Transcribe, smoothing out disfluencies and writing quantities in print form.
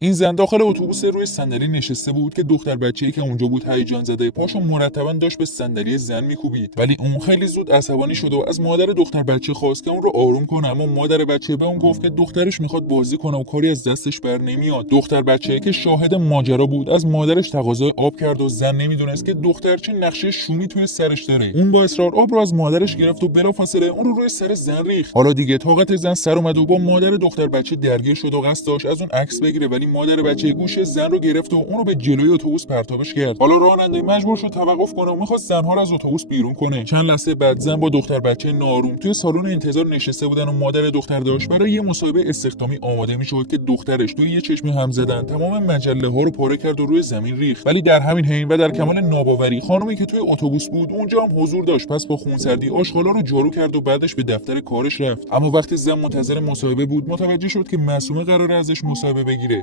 این زن داخل اتوبوس روی صندلی نشسته بود که دختر بچه‌ای که اونجا بود هیجان زده پاشو مرتبا داشت به صندلی زن میکوبید، ولی اون خیلی زود عصبانی شد و از مادر دختر بچه خواست که اون رو آروم کنه، اما مادر بچه به اون گفت که دخترش میخواد بازی کنه و کاری از دستش بر نمیاد. دختر بچه‌ای که شاهد ماجرا بود از مادرش تقاضای آب کرد و زن نمیدونست که دختر چه نقشه شومی توی سرش داره. اون با اصرار آب رو از مادرش گرفت و بلافاصله اون رو روی سر زن ریخت. حالا دیگه طاقت زن سر اومد و با مادر دختر بچه درگیر شد و قصد داشت از اون عکس بگیره، ولی مادر بچه گوش زن رو گرفت و اون رو به جلوی اتوبوس پرتابش کرد. حالا راننده مجبور شد توقف کنه و میخواست زنها رو از اتوبوس بیرون کنه. چند لحظه بعد زن با دختر بچه ناآروم توی سالن انتظار نشسته بودن و مادر دختر داشت برای یه مصاحبه استخدامی آماده میشد که دخترش توی یه چشمی هم زدن تمام مجله ها رو پاره کرد و روی زمین ریخت. ولی در همین حین و در کمال ناباوری خانومی که توی اتوبوس بود اونجا هم حضور داشت. پس با خونسردی آشغالا رو جارو کرد و بعدش به دفتر کارش رفت. اما وقتی زن منتظر مصاحبه بود متوجه شد که معصومه قراره ازش مصاحبه بگیره.